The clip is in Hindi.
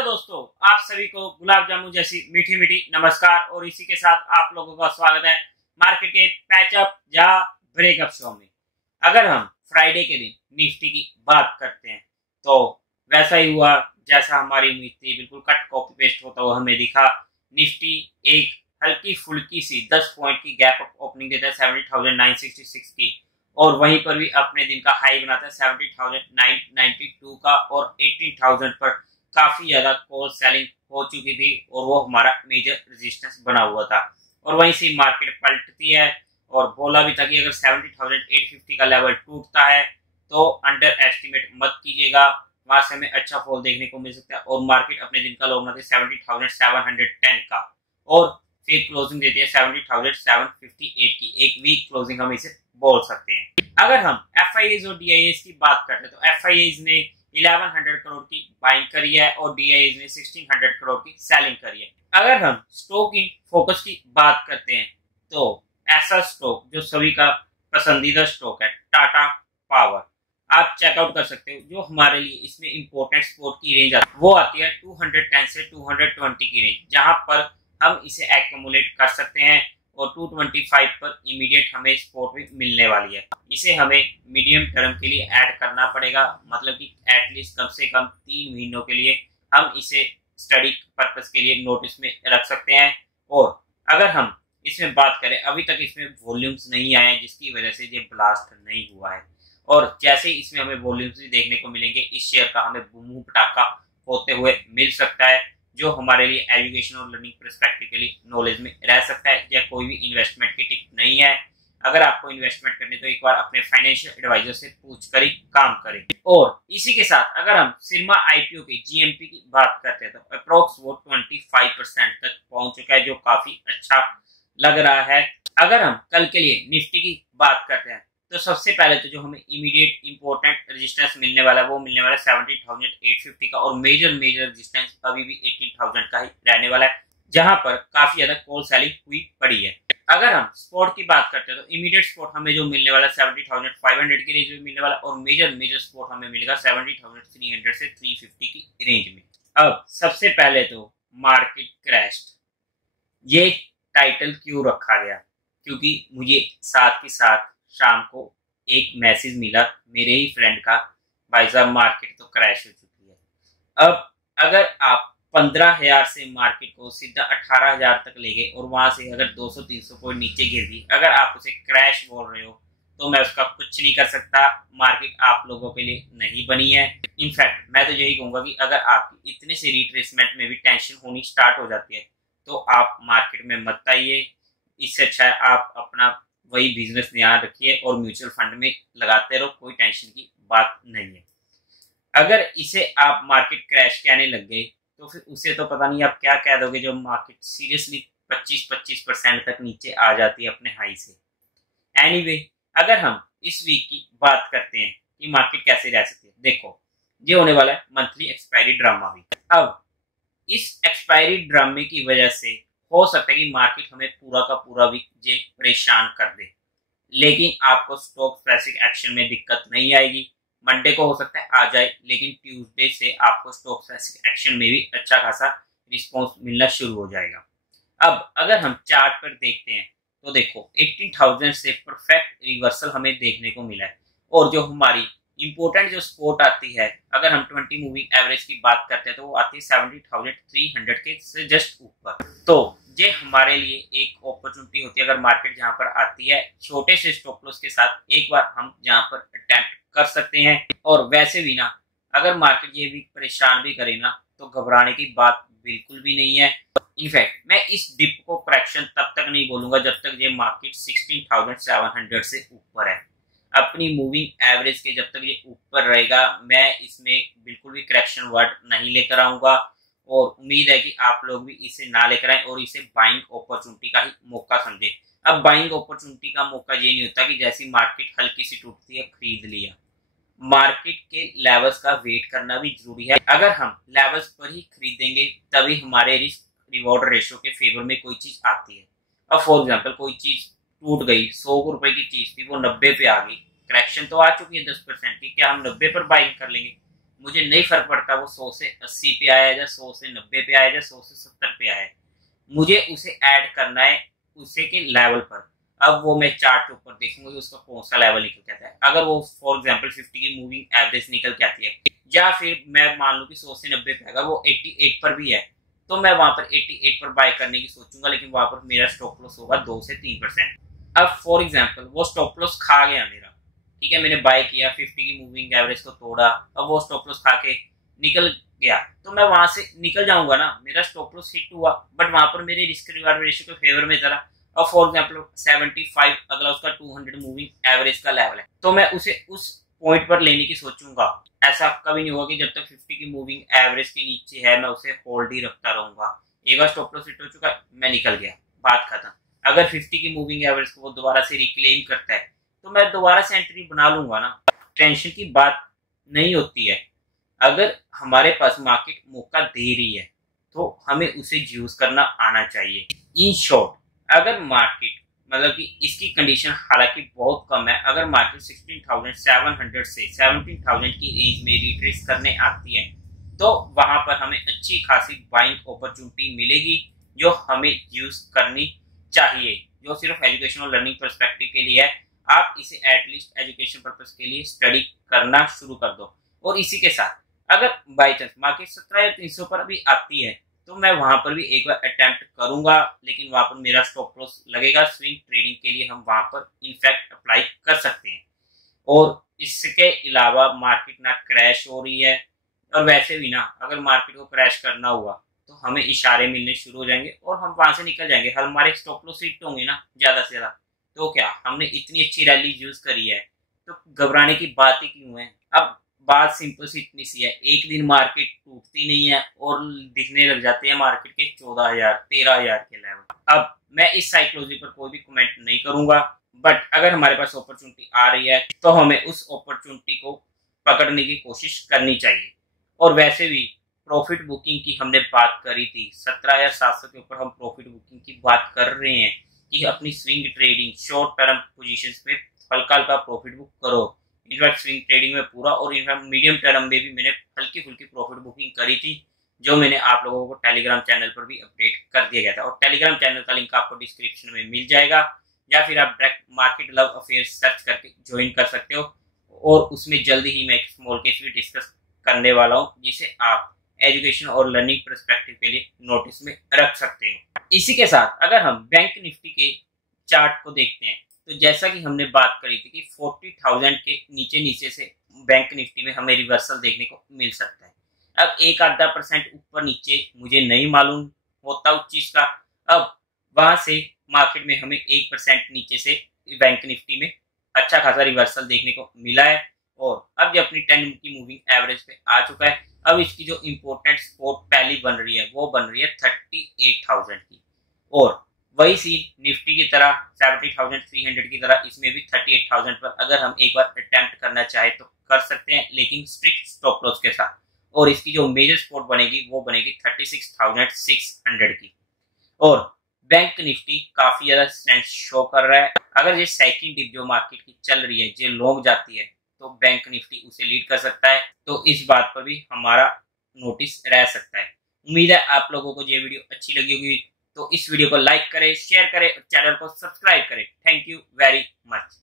हेलो दोस्तों, आप सभी को गुलाब जामुन जैसी मीठी मीठी नमस्कार। और इसी के साथ आप लोगों का स्वागत है मार्केट के पैचअप या ब्रेकअप शो में। अगर हम फ्राइडे के दिन निफ्टी की बात करते हैं तो वैसा ही हुआ जैसा हमारी उम्मीद थी, बिल्कुल कट कॉपी पेस्ट होता हुआ हमें दिखा। निफ्टी एक हल्की फुल्की सी 10 पॉइंट की गैप अप ओपनिंग देता है 70,966 की, और वहीं पर भी अपने दिन का हाई बनाता है 70,992 का, और 18,000 पर काफी ज्यादा कॉल सेलिंग हो चुकी थी और वो हमारा मेजर रेजिस्टेंस बना हुआ था। और वहीं से मार्केट पलटती है और बोला भी था कि अगर 70,850 का लेवल टूटता है तो अंडर एस्टिमेट मत कीजिएगा, वहां से हमें अच्छा फॉल देखने को मिल सकता है। और मार्केट अपने दिन का लो बनाती है 70,710 का, और फिर क्लोजिंग देती है 70,758 की। एक वीक क्लोजिंग हम इसे बोल सकते हैं। अगर हम एफआईएस और डीआईएस की बात करते हैं तो एफआईएस ने 1100 करोड़ की बाइंग करी है और डीआईएस ने 1600 करोड़ की सेलिंग करी है। अगर हम स्टॉक की फोकस की बात करते हैं तो ऐसा स्टॉक जो सभी का पसंदीदा स्टॉक है, टाटा पावर, आप चेकआउट कर सकते हो। जो हमारे लिए इसमें इंपॉर्टेंट सपोर्ट की रेंज आती है वो आती है 210 से 220 की रेंज, जहां पर हम इसे एक्यूमुलेट कर सकते हैं। और 225 पर इमीडिएट हमें सपोर्ट भी मिलने वाली है। इसे हमें मीडियम टर्म के लिए ऐड करना पड़ेगा, मतलब कि एटलीस्ट कम से कम 3 महीनों के लिए हम इसे स्टडी पर्पस के लिए नोटिस में रख सकते हैं। और अगर हम इसमें बात करें, अभी तक इसमें वॉल्यूम्स नहीं आए हैं जिसकी वजह से ये ब्लास्ट नहीं हुआ है, और जैसे ही इसमें हमें वॉल्यूम्स भी देखने को मिलेंगे इस शेयर का हमें बूम पटाखा होते हुए मिल सकता है, जो हमारे लिए एजुकेशन और लर्निंग पर्सपेक्टिव के लिए नॉलेज में रह सकता है। या कोई भी इन्वेस्टमेंट की टिप नहीं है। अगर आपको इन्वेस्टमेंट करनी तो एक बार अपने फाइनेंशियल एडवाइजर से पूछ कर ही काम करें। और इसी के साथ अगर हम सिरमा आईपीओ के जीएमपी की बात करते हैं तो अप्रोक्स वो 25% तक पहुंच चुका है, जो काफी अच्छा लग रहा है। अगर हम कल के लिए निफ्टी की बात करते हैं तो सबसे पहले तो जो हमें इमीडिएट इंपॉर्टेंट रेजिस्टेंस मिलने वाला है वो मिलने वाला है 70,850 का, और मेजर रेजिस्टेंस अभी भी 18,000 का ही रहने वाला है, जहां पर काफी ज्यादा कॉल सेलिंग हुई पड़ी है। अगर हम स्पॉट की बात करते हैं तो इमीडिएट स्पॉट हमें जो मिलने वाला है 70,500 की रेंज में मिलने वाला, और मेजर स्पॉट हमें मिलेगा 70,300 से 350 की रेंज में। अब सबसे पहले तो मार्केट क्रैश्ड, ये टाइटल क्यों रखा गया, क्योंकि मुझे साथ के साथ शाम को एक मैसेज मिला मेरे ही फ्रेंड का, भाई साहब मार्केट तो क्रैश हो चुकी है। अब अगर आप 15,000 से मार्केट को सीधा 18,000 तक ले गए और वहां से अगर 200-300 पॉइंट नीचे गिर गई, अगर आप उसे क्रैश बोल रहे हो तो मैं उसका कुछ नहीं कर सकता। मार्केट आप लोगों के लिए नहीं बनी है। इनफैक्ट मैं तो यही कहूंगा कि अगर आपकी इतने से रिट्रेसमेंट में भी टेंशन होनी स्टार्ट हो जाती है तो आप मार्केट में मत आइए। इससे अच्छा है आप अपना वही बिजनेस ध्यान रखिए और म्यूचुअल फंड में लगाते रहो, कोई टेंशन की बात नहीं है। अगर इसे आप मार्केट क्रैश कहने लग गए तो फिर उसे तो पता नहीं आप क्या कह दोगे, जो मार्केट सीरियसली 25% तक नीचे आ जाती है अपने हाई से। एनीवे, अगर हम इस वीक की बात करते हैं कि मार्केट कैसे रह सकती है, देखो ये होने वाला है मंथली एक्सपायरी ड्रामा वीक। अब इस एक्सपायरी ड्रामे की वजह से हो सकता है कि मार्केट हमें पूरा का पूरा वीक जे परेशान कर दे, लेकिन आपको स्टॉक स्पेसिफिक एक्शन में दिक्कत नहीं आएगी। मंडे को हो सकता है आ जाए, लेकिन ट्यूसडे से आपको स्टॉक स्पेसिफिक एक्शन में भी अच्छा खासा रिस्पॉन्स मिलना शुरू हो जाएगा। अब अगर हम चार्ट पर देखते हैं तो देखो 18,000 से परफेक्ट रिवर्सल हमें देखने को मिला है, और जो हमारी इंपॉर्टेंट जो सपोर्ट आती है, अगर हम 20 मूविंग एवरेज की बात करते हैं तो वो आती है 70,300 के से जस्ट ऊपर। तो ये हमारे लिए एक अपॉर्चुनिटी होती है अगर मार्केट जहां पर आती है, छोटे से स्टॉप लॉस के साथ एक बार हम जहां पर अटेम्प्ट कर सकते हैं। और वैसे भी ना, अगर मार्केट ये भी परेशान भी करे ना तो घबराने की बात बिल्कुल भी नहीं है। इनफैक्ट मैं इस डिप को करेक्शन तब तक नहीं बोलूंगा जब तक ये मार्केट 16,700 से ऊपर है। अपनी मूविंग एवरेज के जब तक ये ऊपर रहेगा मैं इसमें बिल्कुल भी करेक्शन वर्ड नहीं लेकर आऊंगा, और उम्मीद है कि आप लोग भी इसे ना लेकर आए और इसे बाइंग अपॉर्चुनिटी का ही मौका समझे। अब बाइंग अपॉर्चुनिटी का मौका ये नहीं होता कि जैसी मार्केट हल्की सी टूटती है खरीद लिया। मार्केट के लेवल्स का वेट करना भी जरूरी है। अगर हम लेवल्स पर ही खरीदेंगे तभी हमारे रिस्क रिवॉर्ड रेशो के फेवर में कोई चीज आती है। अब फॉर एग्जांपल कोई चीज टूट गई, 100 रुपए की चीज थी वो 90 पे आ गई, करेक्शन तो आ चुकी है 10% की, क्या हम 90 पर बाइंग कर लेंगे? मुझे नहीं फर्क पड़ता वो 100 से 80 पे आया या 100 से 90 पे आया या 100 से 70 पे आया, मुझे उसे ऐड करना है उसे के लेवल पर। अब वो मैं चार्ट के ऊपर देखूंगा कि उसका कौन सा लेवल निकल के आता है। अगर वो फॉर एग्जांपल 50 की मूविंग एवरेज निकल के आती है, या फिर मैं मान लूं कि 100 से 90 पे अगर वो 88 पर भी है, तो मैं वहां पर 88 पर बाय करने की सोचूंगा, लेकिन वहां पर मेरा स्टॉप लॉस होगा 2 से 3%। अब फॉर एग्जांपल वो स्टॉप लॉस खा गया मेरा, ठीक है, मैंने बाय किया 50 की मूविंग एवरेज को तोड़ा, अब वो स्टॉप लॉस खा के निकल गया, तो मैं वहां से निकल जाऊंगा ना, मेरा स्टॉप लॉस हिट हुआ, बट वहां पर मेरे रिस्क रिवार्ड रेशियो के फेवर में चला। अब फॉर एग्जांपल 75 अगला उसका 200 मूविंग एवरेज का लेवल है, तो मैं उसे उस पॉइंट पर लेने की सोचूंगा। ऐसा कभी नहीं होगा कि जब तक 50 की मूविंग एवरेज के नीचे है मैं उसे होल्ड ही रखता रहूंगा। एक बार स्टॉप लॉस हिट हो चुका, मैं निकल गया, बात खत्म। अगर 50 की मूविंग एवरेज को वो दोबारा से रिक्लेम करता है तो मैं दोबारा से एंट्री बना लूंगा ना, टेंशन की बात नहीं होती है। अगर हमारे पास मार्केट मौका दे रही है तो हमें उसे यूज करना आना चाहिए। इन शॉर्ट, अगर मार्केट मतलब कि इसकी कंडीशन हालांकि बहुत कम है, अगर मार्केट 16,700 से 17,000 की रेंज में रिट्रेस करने आती है तो वहां पर हमें अच्छी खासी बाइंग अपॉर्चुनिटी मिलेगी जो हमें यूज करनी चाहिए, जो सिर्फ एजुकेशन और लर्निंग पर्सपेक्टिव के लिए है। आप इसे एटलीस्ट एजुकेशन पर्पस के लिए स्टडी करना शुरू कर दो। और इसी के साथ अगर बाई चांस मार्केट 17,300 पर भी आती है तो मैं वहां पर भी एक बार अटेम्प्ट करूंगा, लेकिन वहां पर मेरा स्टॉप लॉस लगेगा। स्विंग ट्रेडिंग के लिए हम वहां पर इनफैक्ट अप्लाई कर सकते हैं। और इसके अलावा मार्केट ना क्रैश हो रही है, और वैसे भी ना अगर मार्केट को क्रैश करना हुआ तो हमें इशारे मिलने शुरू हो जाएंगे और हम वहां से निकल जाएंगे। हमारे स्टॉप लॉस हिट होंगे ना ज्यादा से ज्यादा, तो क्या हमने इतनी अच्छी रैली यूज करी है तो घबराने की बात ही क्यों है। अब बात सिंपल सी इतनी सी है, एक दिन मार्केट टूटती नहीं है और दिखने लग जाते हैं मार्केट के 14,000 13,000 के लेवल। अब मैं इस साइकोलॉजी पर कोई भी कमेंट नहीं करूंगा, बट अगर हमारे पास अपॉर्चुनिटी आ रही है तो हमें उस अपॉर्चुनिटी को पकड़ने की कोशिश करनी चाहिए। और वैसे भी प्रॉफिट बुकिंग की हमने बात करी थी, 17,700 के ऊपर हम प्रॉफिट बुकिंग की बात कर रहे हैं कि अपनी swing trading short term positions में हल्का हल्का प्रॉफिट बुक करो। इनफैक्ट स्विंग ट्रेडिंग में पूरा, और इनफैक्ट मीडियम टर्म में भी मैंने हल्की फुल्की प्रॉफिट बुकिंग करी थी, जो मैंने आप लोगों को टेलीग्राम चैनल पर भी अपडेट कर दिया गया था। और टेलीग्राम चैनल का लिंक आपको डिस्क्रिप्शन में मिल जाएगा, या फिर आप direct market love affair search करके ज्वाइन कर सकते हो। और उसमें जल्दी ही मैं एक स्मॉल केस भी डिस्कस करने वाला हूँ, जिसे आप एजुकेशन और लर्निंग पर्सपेक्टिव के लिए नोटिस में रख सकते हैं। इसी के साथ अगर हम बैंक निफ्टी के चार्ट को देखते हैं तो जैसा कि हमने बात करी थी कि 40,000 के नीचे नीचे से बैंक निफ्टी में हमें रिवर्सल देखने को मिल सकता है। अब 1-8% ऊपर नीचे मुझे नहीं मालूम होता उस चीज का। अब वहां से मार्केट में हमें 1% नीचे से बैंक निफ्टी में अच्छा खासा रिवर्सल देखने को मिला है, और अब ये अपनी 10 की मूविंग एवरेज पे आ चुका है। अब इसकी जो इंपॉर्टेंट सपोर्ट पहली बन रही है वो बन रही है 38,000 की, और वही सीन निफ्टी की तरह 70,300 की तरह इसमें भी 38,000 पर अगर हम एक बार अटेम्प्ट करना चाहे तो कर सकते हैं, लेकिन स्ट्रिक्ट स्टॉप लॉस के साथ। और इसकी जो मेजर सपोर्ट बनेगी वो बनेगी 36,600 की। और बैंक निफ्टी काफी ज्यादा स्ट्रेंथ शो कर रहा है। अगर ये सेकंड डिप जो मार्केट की चल रही है जो लॉन्ग जाती है तो बैंक निफ्टी उसे लीड कर सकता है, तो इस बात पर भी हमारा नोटिस रह सकता है। उम्मीद है आप लोगों को ये वीडियो अच्छी लगी होगी, तो इस वीडियो को लाइक करें, शेयर करें और चैनल को सब्सक्राइब करें। Thank you very much.